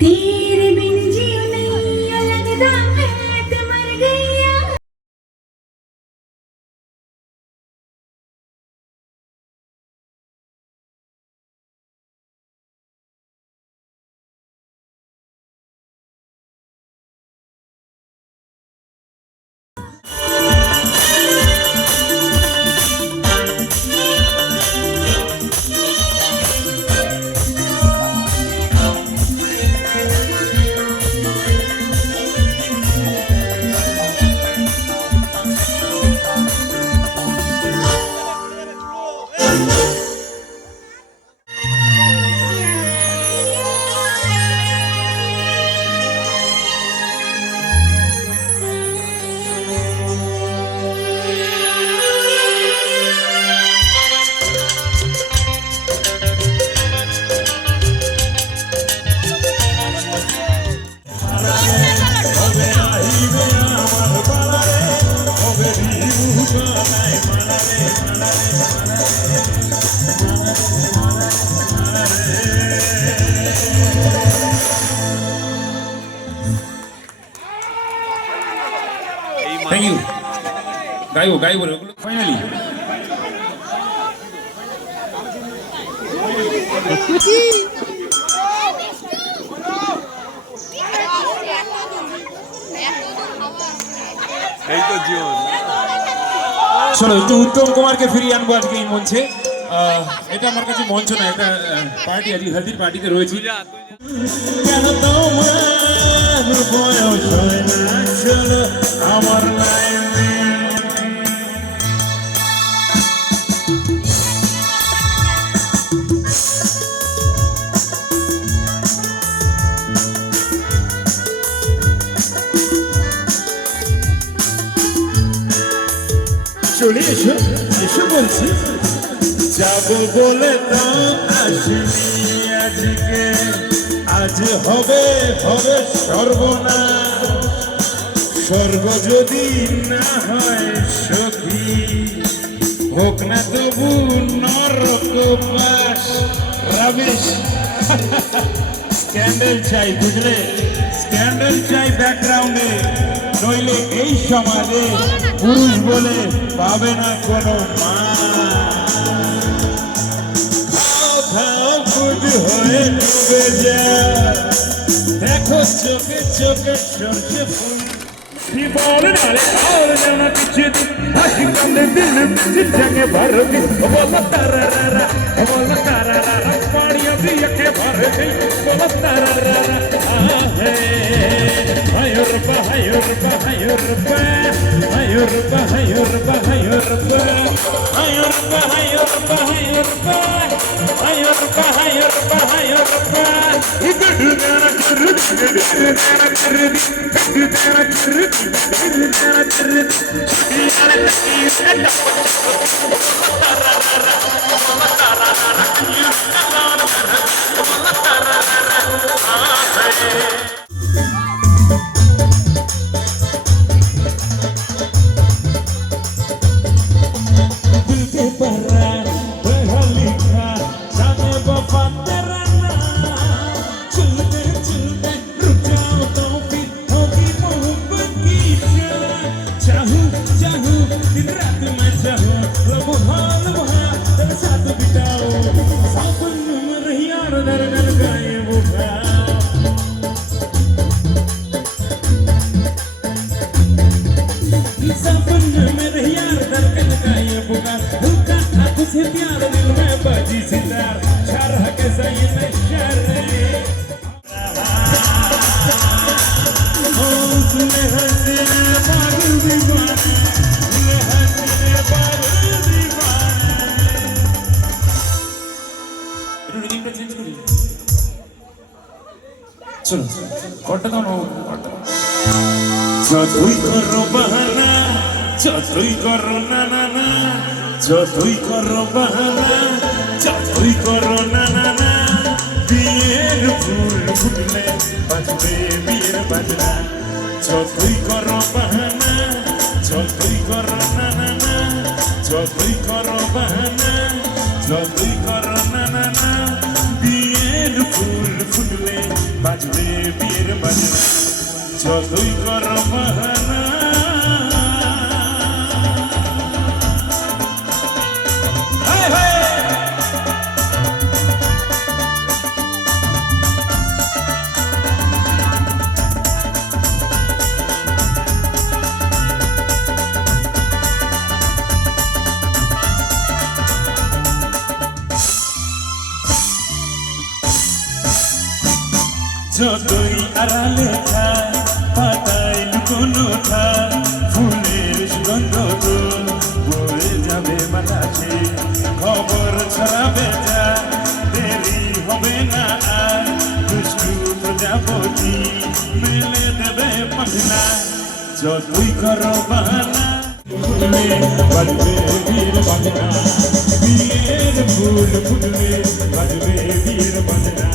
तेरे बिन जियो नहीं लगदा मैं ते मर गईया। Thank you. গাইবো ফাইনালি এই তো জীবন। চলো একটু উত্তম কুমারকে ফিরিয়ে আনবো আজকে এই মঞ্চে। এটা আমার কাছে মঞ্চ না, এটা পার্টি, আজকে হলদির পার্টিতে রয়েছি। কেন তোমার বয়স হয় না চলো আমার লাইনে, চলে এসো এসো বলছি, যাবো বলে তো আসিনি আজকে, আজ হবে হবে সর্বনাশ, স্বর্গ যদি না হয় সখী, হোক না তবু নরকবাস। রমেশ স্ক্যান্ডেল চাই, বুঝলে, স্ক্যান্ডেল চাই ব্যাকগ্রাউন্ডে, নইলে এই সমাজে পুরুষ বলে পাবে না কোনো মা। খাও বুঝ হয়ে ডুবে যা, দেখো চোখে চোখে সরষে ফুল। জীবন নারে আর জানা কিছু হাসি কান্দে দিল কিছু জঙ্গে ভর গই, বলো তারারা বলো তারারা, পানিয়া দিয়ে কে ভর গই, বলো তারারা। আহে হায়ুরবা হায়ুরবা হায়ুরবা হায়ুরবা হায়ুরবা হায়ুরবা হায়ুরবা হায়ুরবা হায়ুরবা হায়ুরবা হায়ুরবা হায়ুরবা। ইগড়ু গানা চুরু চুরু গানা চুরু চুরু গানা চুরু চুরু গানা চুরু ইয়ালে তকি সেটা তারারা তারারা চলো কটা দাও যতই করো বাহানা যতই করো না না না যতই করো বাহানা যতই করো না না না বিয়ের ফুল ফুটলে বাজবে বিয়ের বাজনা যতই করো বাহানা যতই করো না না না যতই করো বাহানা যতই করো না না না বিয়ের ফুল ফুটলে বাজবে বিয়ের বাজনা যতই করো বাহানা যতই আড়ালে থাক পাতায় লুকোনো থাক ফুলের সুগন্ধ তো বয়ে যাবে বাতাসে খবর ছড়াবে যা দেরি হবে না আর দুষ্টু প্রজাপতি মেলে দেবে পাখনা যতই করো বাহানা বাজবে বীর বাজনা বিয়ের ফুল ফুটবে বাজবে বীর বাজনা